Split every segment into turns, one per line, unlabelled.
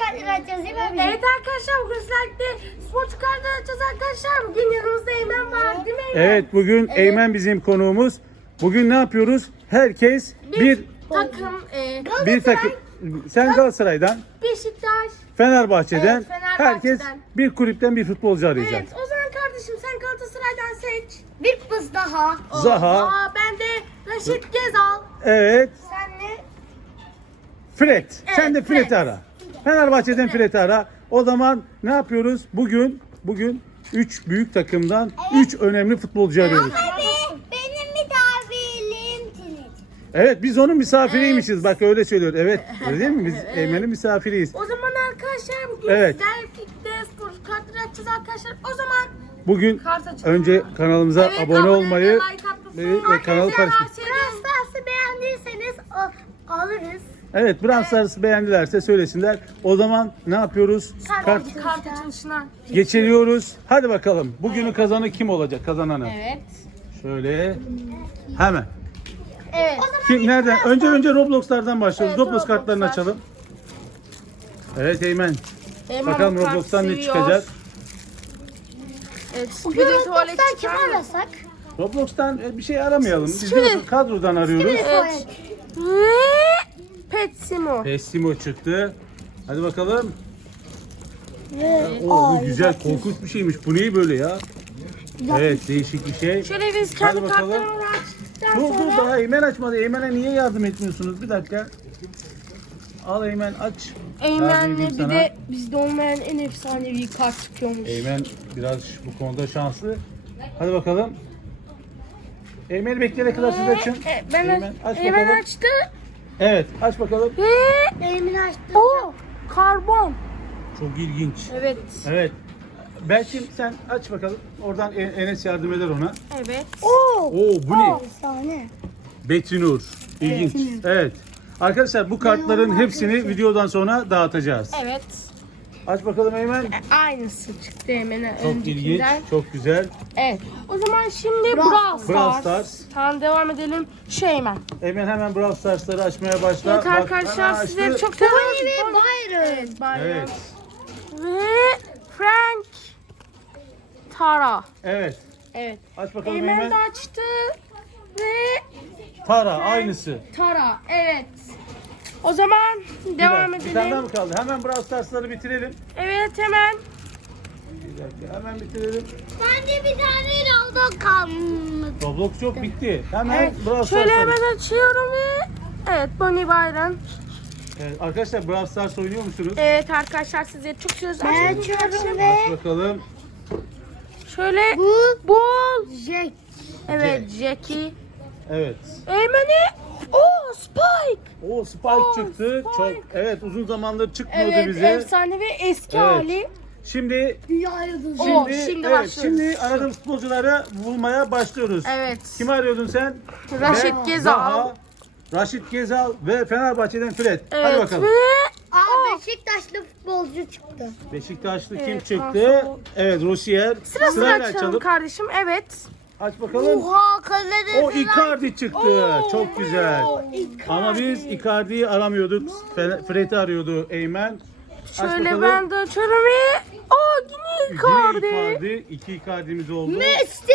kartları açacağız değil mi abi?
Evet arkadaşlar bugün sizlerle sporcu kartları açacağız arkadaşlar. Bugün yanımızda Eymen var değil mi Eymen?
Evet, bugün Eymen bizim konuğumuz. Bugün ne yapıyoruz? Herkes bir
takım.
takım. Sen Galatasaray'dan,
Beşiktaş.
Fenerbahçe'den,
Evet, Fenerbahçe'den.
herkes bir kulüpten bir futbolcu arayacak.
Evet o zaman kardeşim sen Galatasaray'dan seç.
Bir kupası daha.
Zaha,
Ben de Raşit Gezal.
evet,
Sen ne?
Fred. Sen de
Fred.
Fred'i ara. Fenerbahçe'den Fred'i ara. O zaman ne yapıyoruz? Bugün 3 büyük takımdan 3 önemli futbolcu arıyoruz.
Benim misafirim Tinet.
Evet, biz onun misafiriymişiz. Bak öyle söylüyor. Evet, öyle değil mi? Biz Eymen'in misafiriyiz.
O zaman arkadaşlar bugün
Evet.
sizlerle birlikte sporcu kartları açacağız arkadaşlar. O zaman
Bugün
kart açalım.
önce kanalımıza
Evet,
abone olmayı
like atmayı,
ve kanalı paylaşmayı.
Brawl Stars'ı beğendiyseniz alırız.
Evet, Brawl Stars'ı beğendilerse söylesinler. O zaman ne yapıyoruz? Kart
Kart açılışına.
geçiriyoruz. Hadi bakalım. Bugünün kazanı kim olacak? Kazananı.
Evet.
Şöyle. Hemen.
Evet.
Kim nereden? Önce Roblox'lardan başlıyoruz.
Evet,
Roblox kartlarını
Roblox'lar.
açalım. Evet Eymen.
Eymen
Bakalım
bu kartı
Roblox'tan ne
seviyor.
çıkacak?
Evet. Bir de tuvalet
Roblox'tan kimi
çıkar mı?
arasak?
Roblox'tan bir şey aramayalım. Biz
Şimdi-
de kadrodan arıyoruz.
Evet. Ve Petsimo.
Pessimo çıktı. Hadi bakalım.
Ve
Oo, bu güzel, korkunç bir şeymiş. Bu neyi böyle ya? Evet, değişik bir şey.
Şöyle biz
Hadi
kendi
bakalım.
kartlarımızı açtıktan
Dur
sonra.
daha Eymen açmadı. Eymen'e niye yardım etmiyorsunuz? Bir dakika. Al Eymen aç. Yardım
Eymen'le
edeyim
bir
sana.
de bizde olmayan en efsanevi kart çıkıyormuş.
Eymen biraz bu konuda şanslı. Hadi bakalım. Eymen'i bekleyene kadar siz açın. Eymen aç
Eymen
bakalım.
açtı
Evet, aç bakalım.
ve
Emin açtı.
o karbon.
Çok ilginç.
Evet.
Evet. Belki sen aç bakalım. Oradan Enes yardım eder ona.
Evet.
Oo, bu ne?
Efsane.
Betinur. İlginç. Evet. Arkadaşlar bu kartların hepsini videodan sonra dağıtacağız.
Evet.
Aç bakalım Eymen.
Aynısı çıktı Eymen'e
Çok ilginç,
öncekinden.
çok güzel.
Evet. O zaman şimdi
Brawl
Brawl Stars.
Brawl Stars.
Tamam devam edelim. Şu Eymen.
Eymen hemen Brawl Stars'ları açmaya başla.
Evet
Bak,
arkadaşlar
hemen
sizleri
açtı.
çok seviyoruz.
Ve Byron.
Evet, Byron.
Evet,
Ve Frank Tara.
evet.
Evet.
Aç bakalım
Eymen
Eymen.
de açtı. Ve
Para, aynısı.
Tara. Evet. O zaman devam
Bir tane daha
edelim.
mı kaldı? Hemen Brawl Stars'ları bitirelim.
Evet hemen.
Bir dakika, hemen bitirelim.
Bence bir tane Ronaldo kalmadı.
Roblox yok, bitti. Hemen
Evet.
Brawl
Şöyle
Stars'ları.
hemen açıyorum ve evet Bonnie Byron.
Evet, arkadaşlar Brawl Stars oynuyor musunuz?
Evet arkadaşlar sizleri çok seviyoruz.
Ben
Açın,
açıyorum
açın.
ve
Aç bakalım.
Şöyle bul.
Jack.
Evet Jackie.
Evet.
Eymen'i. Oo Spike.
O Spike çıktı.
Spike.
Çok, evet, uzun zamandır çıkmıyordu
Evet
bize.
efsane ve eski
Evet.
hali.
Şimdi
Dünya yıldızı.
Şimdi
evet,
başlıyoruz.
şimdi aradığımız futbolcuları bulmaya başlıyoruz.
Evet.
Kimi arıyordun sen?
Raşit
Ben,
Gezal.
Zaha, Raşit Gezal ve Fenerbahçe'den Fred. Hadi
Evet
bakalım.
ve
Aa Beşiktaşlı futbolcu çıktı.
Beşiktaşlı kim
Evet,
çıktı?
Hasan.
Evet, Rosier.
sırasını
Sırayla
açalım kardeşim. Evet.
Aç bakalım.
Oha kalede.
O Icardi çıktı. Çok güzel. Ama biz Icardi'yi aramıyorduk. Fred'i arıyordu Eymen. Aç
Şöyle
bakalım.
ben de açıyorum ve yine Icardi.
Yine Icardi. 2 Icardi'miz oldu.
Messi.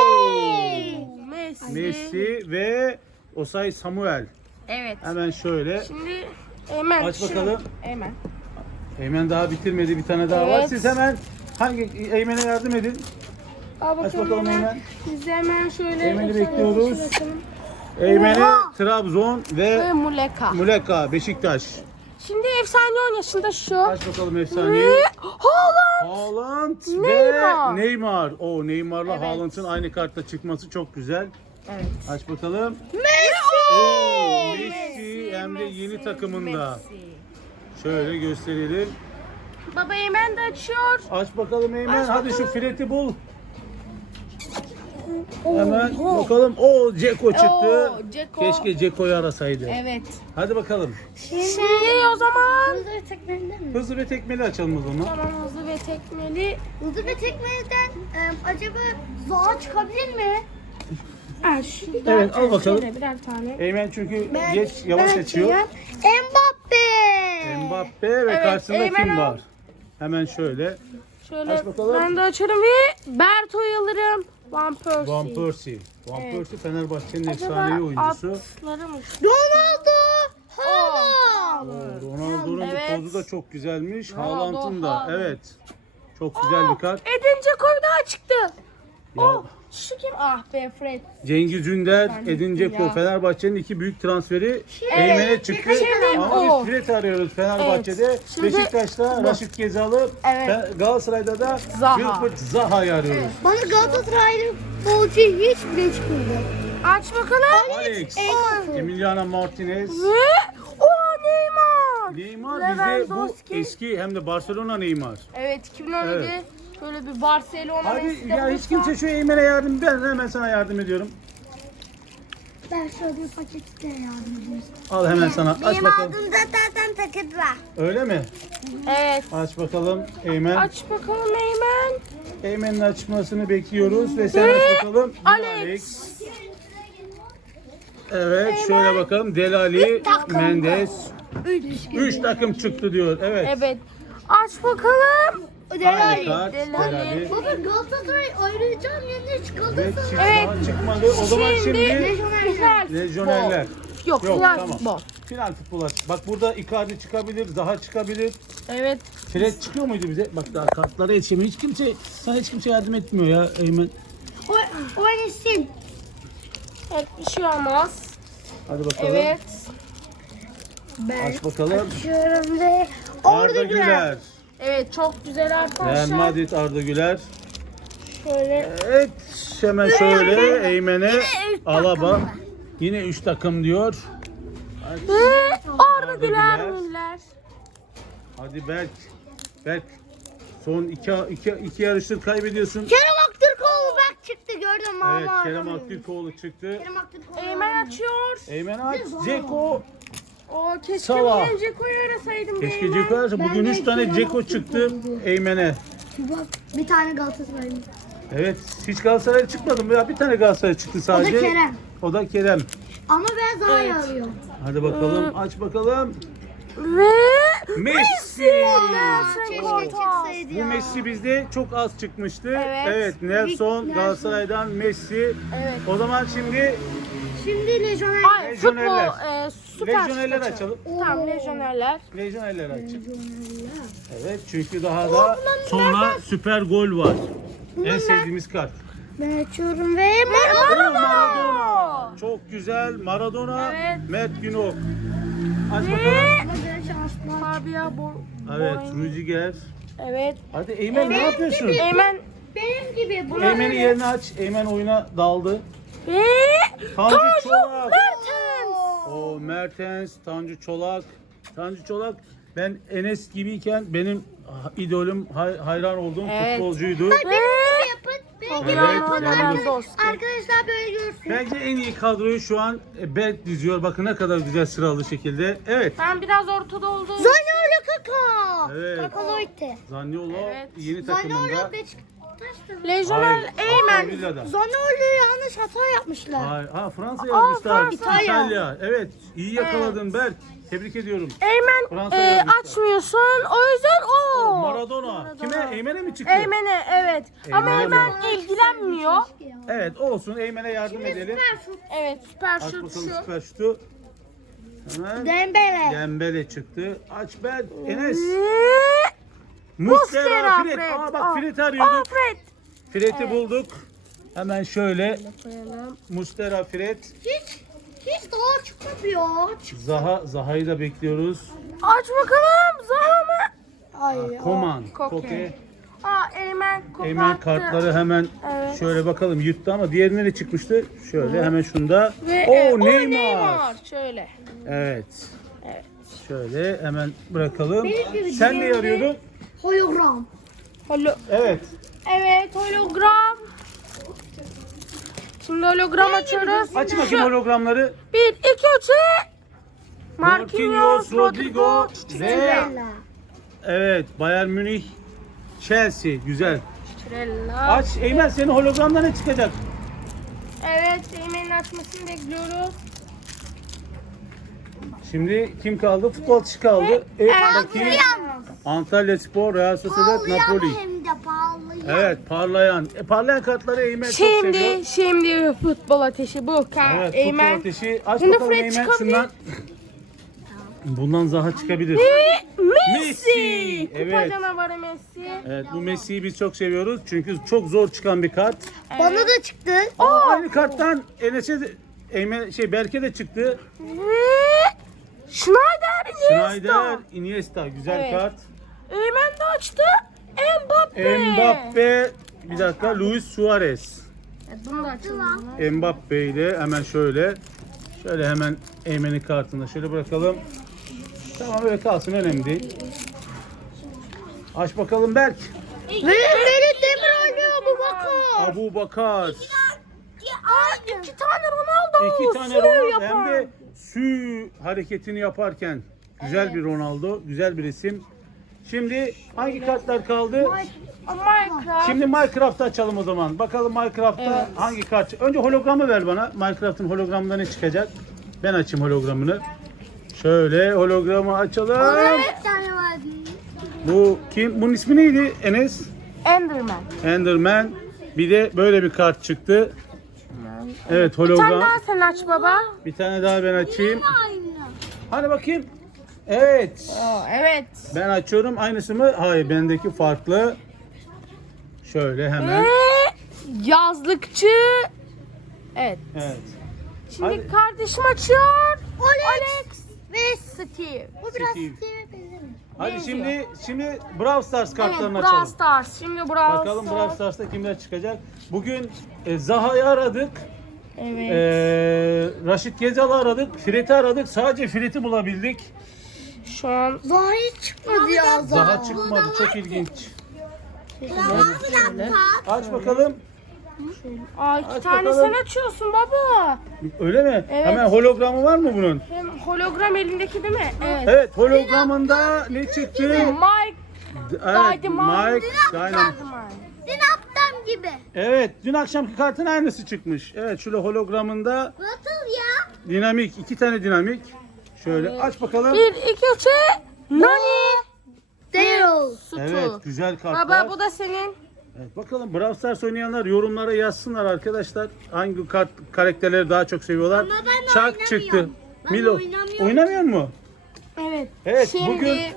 Messi.
Messi ve Osay Samuel.
Evet.
Hemen şöyle.
Şimdi Eymen.
Aç bakalım.
Eymen.
Eymen daha bitirmedi. Bir tane daha var.
Evet.
Siz hemen hangi Eymen'e yardım edin.
Al
Aç bakalım Eymen.
Biz de hemen şöyle.
Eymen'i
efsane
bekliyoruz.
bir şey açalım.
Eymen'e
Oha!
Trabzon
Ve
ve
Muleka.
Muleka Beşiktaş.
Şimdi efsane 10 yaşında şu.
Aç bakalım efsaneyi.
Ve Haaland.
Haaland
Neymar.
ve Neymar. O Neymar'la
Evet.
Haaland'ın aynı kartta çıkması çok güzel.
Evet.
Aç bakalım.
Messi.
Oo, Messi hem de yeni takımında.
Messi.
Şöyle gösterelim.
Baba Eymen de açıyor.
Aç bakalım Eymen.
Aç
Hadi şu
bakalım.
Fred'i bul. Hemen bakalım. O Ceko çıktı.
Oo, Dzeko.
Keşke Ceko'yu arasaydı.
Evet.
Hadi bakalım.
Şimdi o zaman.
Hızlı ve tekmeliden mi?
Hızlı ve tekmeli açalım o zaman.
Tamam hızlı ve tekmeli.
Hızlı ve tekmeliden acaba Zaha çıkabilir mi?
Evet, al bakalım.
Şöyle birer tane.
Eymen çünkü geç yavaş açıyor.
Mbappe.
Mbappe ve
Evet,
karşısında
Eymen
kim
al.
var? Hemen şöyle.
Şöyle
Aç bakalım.
ben de açarım ve Berto'yu alırım. Van Persie.
Van Persie. Van
Evet.
Persie Fenerbahçe'nin
Acaba
efsanevi oyuncusu.
atları mı?
Ronaldo. Haaland.
Ronaldo'nun
Evet.
pozu da çok güzelmiş.
Ronaldo,
Haaland'ın da
Haaland.
evet. Çok güzel bir kart.
Edin Dzeko'yu daha çıktı.
Ya,
Şu kim? Ah be Fred.
Cengiz Ünder,
Ben
Edin Dzeko,
ya.
Fenerbahçe'nin iki büyük transferi Eymen'e çıktı.
Şimdi
Ama
o.
biz Fred arıyoruz Fenerbahçe'de.
Evet. Şimdi
Beşiktaş'ta
bu.
Raşit Gezalı,
Evet.
Galatasaray'da da
Zaha.
Wilfried Zaha'yı arıyoruz.
Bana Galatasaraylı futbolcu hiç bile çıkmadı.
Aç bakalım.
Alex,
Eymen.
Emiliano Martinez,
Ve o Neymar.
Neymar bize bu
Lewandowski.
eski hem de Barcelona Neymar.
Evet 2017
Evet.
şöyle bir Barcelona
Abi
Messi'de
ya hiç
bulursa-
kimse şu Eymen'e yardım, ben hemen sana yardım ediyorum.
Ben şöyle bir pakette yardım ediyorum.
Al hemen sana, aç bakalım.
zaten takıt var.
Öyle mi?
Evet.
Aç bakalım Eymen.
Aç bakalım Eymen.
Eymen'in açmasını bekliyoruz ve sen aç bakalım.
Alex.
Evet şöyle bakalım. Delali, Mendes. 3 takım çıktı diyor. Evet.
Evet. Aç bakalım.
Aynı kart.
Delali.
Delali.
Baba Galatasaray ayrıca yerine çıkardı.
Evet,
Evet.
daha çıkmadı. O zaman şimdi
final.
lejyonerler.
Yok,
Yok,
final
tamam.
futbol.
Final futbola. Bak burada Icardi çıkabilir, Zaha çıkabilir.
Evet.
Fred çıkıyor muydu bize? Bak daha kartlara yetişemiyor. Sana hiç kimse yardım etmiyor ya Eymen.
Oynasın.
Evet bir şey olmaz.
Hadi bakalım.
Evet.
Aç bakalım.
Açıyorum ve
Arda Güler.
Evet çok güzel
Real
arkadaşlar.
Madrid Arda Güler.
Şöyle.
Evet hemen şöyle Eymen'e Alaba. Yine 3 takım diyor. Aç.
Ve Arda
Arda
Güler.
Güler.
Müller.
Hadi Berk. Berk. Son iki yarıştır kaybediyorsun.
Kerem Aktürkoğlu bak çıktı gördün mü?
Evet
ama?
Kerem Aktürkoğlu çıktı.
Kerem Aktürkoğlu.
Eymen açıyor.
Eymen aç. Ceko.
O keşke
Salah.
bir Ceko'yu arasaydım.
Keşke
Eymen.
Ceko arasa. Bugün
Ben
3
de
tane
Kerem
Ceko
Aktürkoğlu
çıktı
diyor.
Eymen'e.
Bak bir tane Galatasaraylı.
Evet hiç Galatasaray çıkmadı mı? Ya bir tane Galatasaray çıktı sadece.
Kerem.
O da Kerem.
Ama ben Zaha'yı
Evet.
arıyorum.
Hadi bakalım aç bakalım.
Ve
Messi.
Keşke
Kortas.
çıksaydı
Bu
ya.
Messi bizde çok az çıkmıştı.
Evet.
Nelson
Nelson.
Galatasaray'dan Messi.
evet.
O zaman şimdi
Şimdi lejyoner.
Ay
Lejyonerler.
futbol süper.
lejyonerler
Süper.
açalım.
Tamam lejyonerler.
Lejyonerler açın. Evet çünkü daha da sonra süper gol var. En sevdiğimiz kart.
Ben açıyorum ve
Maradona. Çok güzel. Maradona.
Evet.
Mert Günok. Aç
Ve
bakalım.
Fabia
Evet Rüdiger.
Evet.
Hadi Eymen ne yapıyorsun?
Eymen
benim gibi bu.
Eymen'in yerini aç. Eymen oyuna daldı.
ve
Tanju
Tanju
Çolak.
Mertens.
O Mertens, Tanju Çolak. Tanju Çolak ben Enes gibiyken benim idolüm, hayran olduğum
Evet.
futbolcuydu.
Ve
Yapın. Benim gibi
Evet,
yapın.
Lewandowski.
Arkadaşlar böyle görsün.
Bence en iyi kadroyu şu an Berk diziyor. Bakın ne kadar güzel sıralı şekilde. Evet.
Ben biraz ortada oldum.
Zaniolo Kaka.
Evet.
Kakaloyte.
Zaniolo
Evet.
yeni
Zaniolo
takımında.
Beşiktaş'ta.
Lejyoner
Hayır,
Eymen.
Villa'da.
Zaniolo'yu yanlış hata yapmışlar.
Hayır. Ha Fransa yazmışlar.
Fransa.
İtalya. Evet. İyi yakaladın Berk. Tebrik ediyorum.
Eymen
Fransa yazmışlar.
açmıyorsun. O yüzden o.
Maradona. Kime? Eymen'e mi çıktı?
Eymen'e evet. Ama
Eymen'e
Eymen ilgilenmiyor.
Evet olsun. Eymen'e yardım edelim.
Evet süper
Aç
şut
bakalım
şu.
süper şutu. Hemen.
Dembele.
Dembele çıktı. Aç Berk. Enes.
Ve
Muslera. Fred.
Fred.
Aa bak Fred'i arıyorduk.
Fred.
Fred'i bulduk. Hemen şöyle.
Koyalım.
Muslera, Fred.
Hiç daha çıkmadı ya.
Zaha'yı da bekliyoruz.
Aç bakalım Zaha mı?
Hayır.
Koman,
Koke.
Koke.
Eymen koparttı.
Eymen kartları hemen
Evet.
şöyle bakalım yuttu ama diğerine de çıkmıştı. Şöyle hemen şunda.
Ve,
Oo
o
Neymar.
Şöyle.
Evet.
Evet.
Şöyle hemen bırakalım.
Benim gibi
Sen ne arıyordun?
Hologram.
Evet.
Evet hologram. Şimdi hologram açıyoruz.
Aç bakayım hologramları.
1, 2, 3. Marquinhos, Rodrigo,
ve
Dembele.
evet Bayern Münih, Chelsea güzel.
Trella.
Aç Eymen senin hologramda ne çıkacak?
Evet Eymen'in açmasını bekliyoruz.
Şimdi kim kaldı? Futbolcu kaldı. Bakayım. Antalyaspor, Real Sociedad, Napoli.
Hem de pahalı.
Evet, parlayan. Parlayan kartları Eymen çok seviyor.
Şimdi futbol ateşi bu.
Evet,
Eymen.
futbol ateşi. Aç
Şimdi
bakalım
Fred
Eymen
çıkabilir.
şundan. Bundan Zaha çıkabilir.
Messi.
Messi,
Kupa
evet.
canavarı Messi.
Evet, bu Messi'yi biz çok seviyoruz. Çünkü çok zor çıkan bir kart.
Bana da çıktı.
Aynı karttan Enes'e de, Berke de çıktı.
Schneider,
Schneider, Iniesta. Güzel
Evet.
kart.
Eymen de açtı. Mbappe.
Mbappe. Bir dakika, Luis Suarez.
Bunu da açalım.
Mbappe ile hemen şöyle. Şöyle hemen Eymen'in kartını şöyle bırakalım. Tamam, öyle kalsın, önemli değil. Aç bakalım Berk.
Benim Demir oynuyor bu bakar.
Abu Bakar.
İki tane Ronaldo.
İki tane Ronaldo hem de sü hareketini yaparken. Güzel bir Ronaldo. Güzel bir isim. Şimdi hangi kartlar kaldı?
Minecraft.
Şimdi Minecraft'ı açalım o zaman. Bakalım Minecraft'ta hangi kart? Önce hologramı ver bana. Minecraft'ın hologramında ne çıkacak? Ben açayım hologramını. Şöyle hologramı açalım.
Bir tane vardı.
Bu kim? Bunun ismi neydi Enes?
Enderman.
Enderman. Bir de böyle bir kart çıktı. Evet,
Bir tane
hologram.
daha sen aç baba.
Bir tane daha ben açayım.
Aynı.
Hadi bakayım. Evet.
Evet.
Ben açıyorum. Aynısı mı? Hayır, bendeki farklı. Şöyle hemen.
Yazlıkçı. Evet.
Evet.
Şimdi
Hadi.
kardeşim açıyor.
Alex
ve Steve.
Bu biraz
Steve.
Steve'e benzemiyor.
Hadi
Benziyor.
şimdi Brawl Stars
Evet,
kartlarını
Brawl
açalım.
Stars. Şimdi Brawl
Bakalım
Stars.
Brawl Stars'ta kimler çıkacak. Bugün Zaha'yı aradık.
Evet.
Raşit Gezal'ı aradık. Fred'i aradık. Sadece Fred'i bulabildik.
Şu an
Zaha hiç çıkmadı ya.
Zaha çıkmadı. Çok ilginç. Aç bakalım.
iki
Aç
tane
bakalım.
sen açıyorsun baba.
Öyle mi?
Evet.
Hemen hologramı var mı bunun?
Hem hologram elindeki değil mi? Evet.
Evet, hologramında ne çıktı?
Mike
Evet,
Dynamite.
Mike Dynamite.
Dinaptam gibi.
Evet, dün akşamki kartın aynısı çıkmış. Evet, şöyle hologramında
Batıl ya.
dinamik, 2 tane dinamik. Şöyle aç bakalım.
1, 2, 3, Nani.
Daryl.
Sütü.
Evet, güzel kartlar.
Baba bu da senin.
Evet, bakalım Brawl Stars oynayanlar yorumlara yazsınlar arkadaşlar. Hangi karakterleri daha çok seviyorlar?
Ama ben
Chuck
oynamıyorum.
çıktı.
Ben
Milo.
oynamıyorum.
Oynamıyor mu?
Evet.
Evet,
Şimdi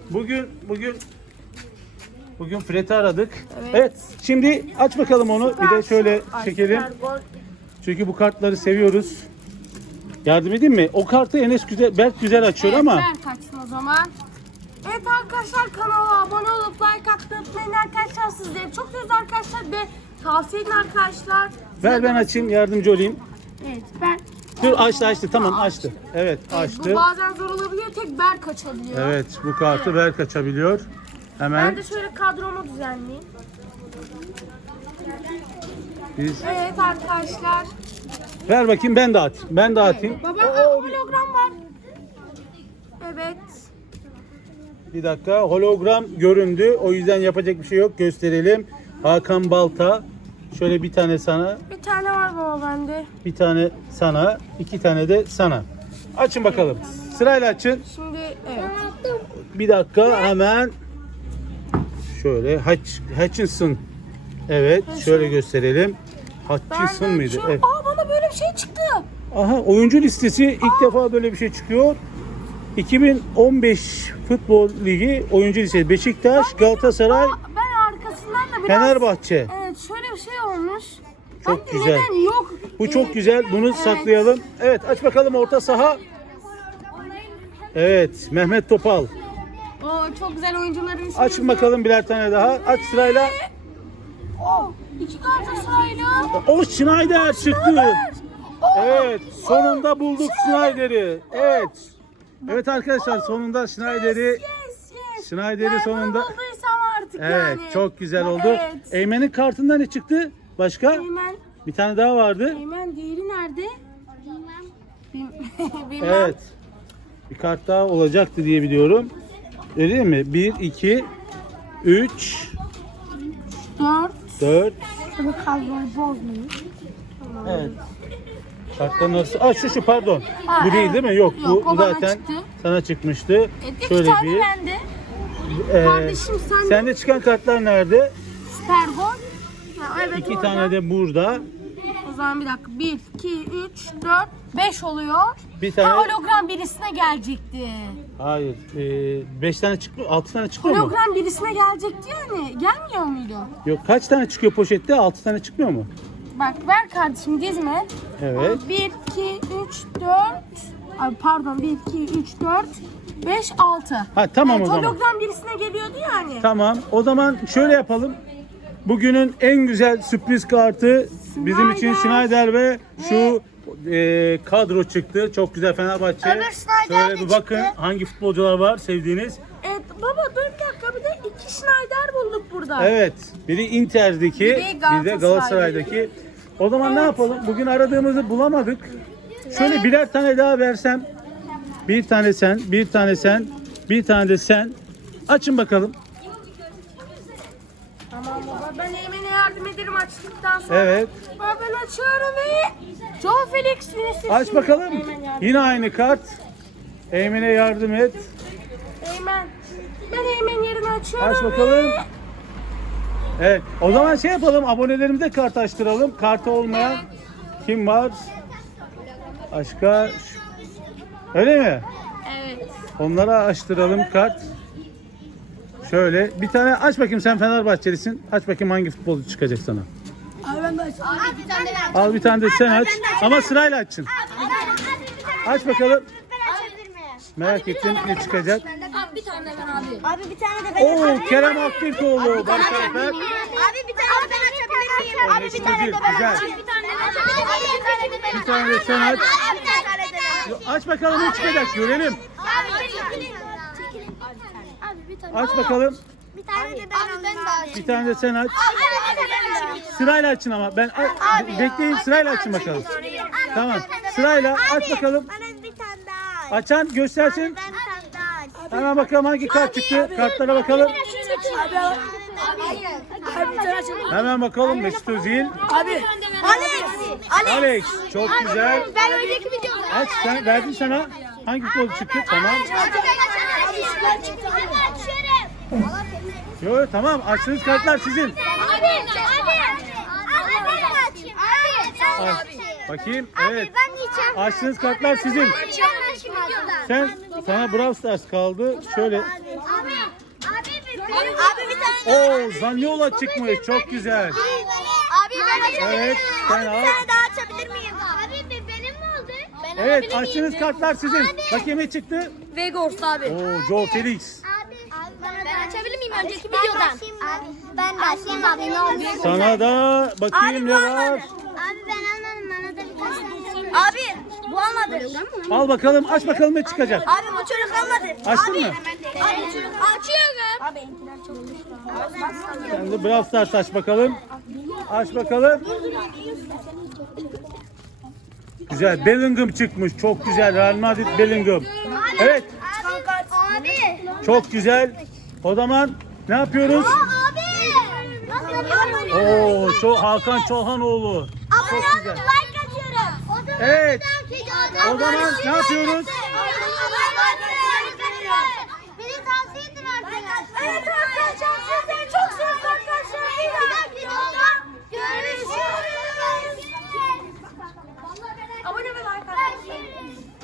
bugün Fred'i aradık.
Evet.
Evet, şimdi aç bakalım onu. Bir de şöyle
Ay,
çekelim.
süper gol.
Çünkü bu kartları seviyoruz. Yardım edeyim mi? O kartı Enes güzel, Berk güzel açıyor
Evet,
ama.
ben kaçsın o zaman. Evet arkadaşlar, kanala abone olup like atmayı unutmayın arkadaşlar, sizleri çok seviyoruz arkadaşlar ve tavsiye edin arkadaşlar.
Ver ben açayım, yardımcı olayım.
Evet ben.
Dur, açtı tamam, açtı. Evet, açtı.
Bu bazen zor olabiliyor, tek Berk açabiliyor.
Evet, bu kartı Berk açabiliyor.
Ben
Hemen
de şöyle kadromu düzenleyeyim.
biz
Evet arkadaşlar.
ver bakayım, ben dağıtayım. Ben dağıtayım.
Baba hologram var. Evet.
Bir dakika, hologram göründü. O yüzden yapacak bir şey yok. Gösterelim. Hakan Balta. Şöyle bir tane sana,
Bir tane var baba bende.
bir tane sana, 2 tane de sana. Açın bakalım. Sırayla açın.
Şimdi evet.
Bir dakika, hemen şöyle Hutchinson. Evet, şöyle gösterelim. Hutchinson
Ben de
mıydı?
açıyorum.
Evet.
Aa bana böyle bir şey çıktı.
Aha, oyuncu listesi ilk defa böyle bir şey çıkıyor. 2015 Futbol Ligi oyuncu listesi. Beşiktaş, Galatasaray,
Ben arkasından da biraz...
Fenerbahçe.
Evet şöyle bir şey olmuş.
Çok
Ben de
güzel.
Neden yok?
Bu çok güzel. Bunu saklayalım. Evet, aç bakalım orta saha. Evet, Mehmet Topal.
Oo, çok güzel oyuncuların ismi.
Açın bakalım birer tane daha. Aç sırayla.
Oo, 2 Galatasaraylı.
O Schneider çıktı. Evet, sonunda bulduk Schneider'i. Evet. Evet arkadaşlar, sonunda Schneider'i
Yes.
Schneider'i
Ben
sonunda.
bunu bulduysam artık
Evet,
yani.
çok güzel oldu.
Evet.
Eymen'in kartında ne çıktı? Başka?
Eymen.
Bir tane daha vardı.
Eymen diğeri nerede? Bilmem.
Evet. Bir kart daha olacaktı diye biliyorum. Öyle değil mi? 1, 2, 3,
4.
4.
Bu kadroyu bozmayın.
Evet. Kartlar nasıl? Şu pardon.
Ha,
Bu değil değil mi? Yok,
Yok,
bu
o bana
zaten
çıktı.
sana çıkmıştı.
İki
Şöyle
tane
bir.
bende.
Ee,
Kardeşim sen de
sende çıkan kartlar nerede?
Süper Gol. Ha, evet,
2
orada.
tane de burada.
O zaman bir dakika. 1, 2, 3, 4, 5 oluyor.
Bir tane-
Ha, hologram birisine gelecekti.
Hayır. 5 tane çıkmıyor. 6 tane çıkmıyor mu?
Hologram birisine gelecekti yani. Gelmiyor muydu?
Yok, kaç tane çıkıyor poşette? 6 tane çıkmıyor mu?
Bak ver kardeşim dizme.
Evet.
1, 2, 3, 4. Ay pardon 1, 2, 3, 4, 5, 6.
Ha, tamam
Evet,
o zaman.
hologram birisine geliyordu yani.
Tamam. O zaman şöyle yapalım. Bugünün en güzel sürpriz kartı bizim için Schneider ve şu kadro çıktı. Çok güzel Fenerbahçe.
Öbür Schneider
Şöyle
de
bir bakın
çıktı.
hangi futbolcular var sevdiğiniz.
Evet baba dur bir dakika bir de 2 Schneider bulduk burada.
Evet. Biri Inter'deki,
Bir de
bir de
Galatasaray'daki.
Galatasaray'daki. O zaman ne yapalım? Bugün aradığımızı bulamadık. Şöyle birer tane daha versem. Bir tane sen, bir tane sen, bir tane de sen. Açın bakalım.
Tamam baba ben Eymen'e yardım ederim açtıktan sonra.
Evet.
Baba ben açıyorum ve Joe Felix Vinicius.
Aç bakalım.
Eymen yardım.
Yine aynı kart. Eymen'e yardım et.
Eymen. Ben Eymen yerini açıyorum.
Aç bakalım. Evet. O zaman şey yapalım. Abonelerimize kart açtıralım. Kartı olmayan kim var? Başka. Öyle mi?
Evet.
Onlara açtıralım kart. Şöyle bir tane aç bakayım, sen Fenerbahçelisin. Aç bakayım hangi futbolcu çıkacak sana.
Abi bir tane
Al bir tane de sen aç. Ama sırayla açın. Aç bakalım. Merak ettim ne çıkacak.
Abi bir tane de ben abi. Abi bir tane de ben.
Oo, Kerem Aktürkoğlu. Barış Alper.
Abi bir tane de ben açabilir miyim? Abi bir tane de ben
Güzel.
açayım. Bir tane de ben açayım. Abi bir tane de ben
Bir tane de sen aç.
Abi bir tane de ben.
Aç bakalım ne çıkacak, görelim.
Abi bir tane.
Aç bakalım.
Bir tane de ben.
Bir tane de sen aç.
Abi
Sırayla açın ama. Bekleyin, sırayla açın bakalım. Tamam. Sırayla aç bakalım.
bana bir tane daha.
Açan göstersin.
Ben bir tane daha aç.
Hemen bakalım hangi kart çıktı. Kartlara bakalım. Hemen bakalım. Mesut Özil.
Alex.
Alex. Çok güzel.
Ben önceki videomda.
Aç, sen verdin sana. Hangi futbolcu çıktı? Tamam. Yo, tamam. Açtığınız kartlar sizin. Aç. Bakayım. Evet. Açtığınız kartlar sizin. Sana Brawl Stars kaldı. Şöyle. Oo, Zaniola çıkmış. Çok güzel.
Abi ben açabilir
Evet, sen al.
Bir tane daha açabilir miyim? Abi benim mi oldu? Ben
Evet, açtığınız kartlar sizin. Bakayım ne çıktı?
Vegors abi.
Oo, Joe Felix.
Ben açabilir miyim önceki videodan? Ben de açayım abi ne oldu?
Sana da bakayım ne var.
Abi ben anladım bana da birkaç tane. Abi bu almadı.
Al bakalım, aç bakalım ne çıkacak.
Abi bu çocuk almadı.
Açtın mı?
Abi açıyorum. Abi
Sen de Brawl Stars aç bakalım. Aç bakalım. Güzel. Bellingham çıkmış. Çok güzel. Real Madrid Bellingham. Evet.
Abi.
Çok güzel. O zaman ne yapıyoruz?
Abi. Nasıl yapıyorsun?
Oo, Hakan Çalhanoğlu. Çok güzel.
Like atıyorum.
Evet. O zaman ne yapıyoruz?
Beni tavsiye edin arkadaşlar. Evet arkadaşlar sizleri çok seviyorum arkadaşlar. Bir dahaki videoda görüşürüz.
Abone ve like arkadaşlar.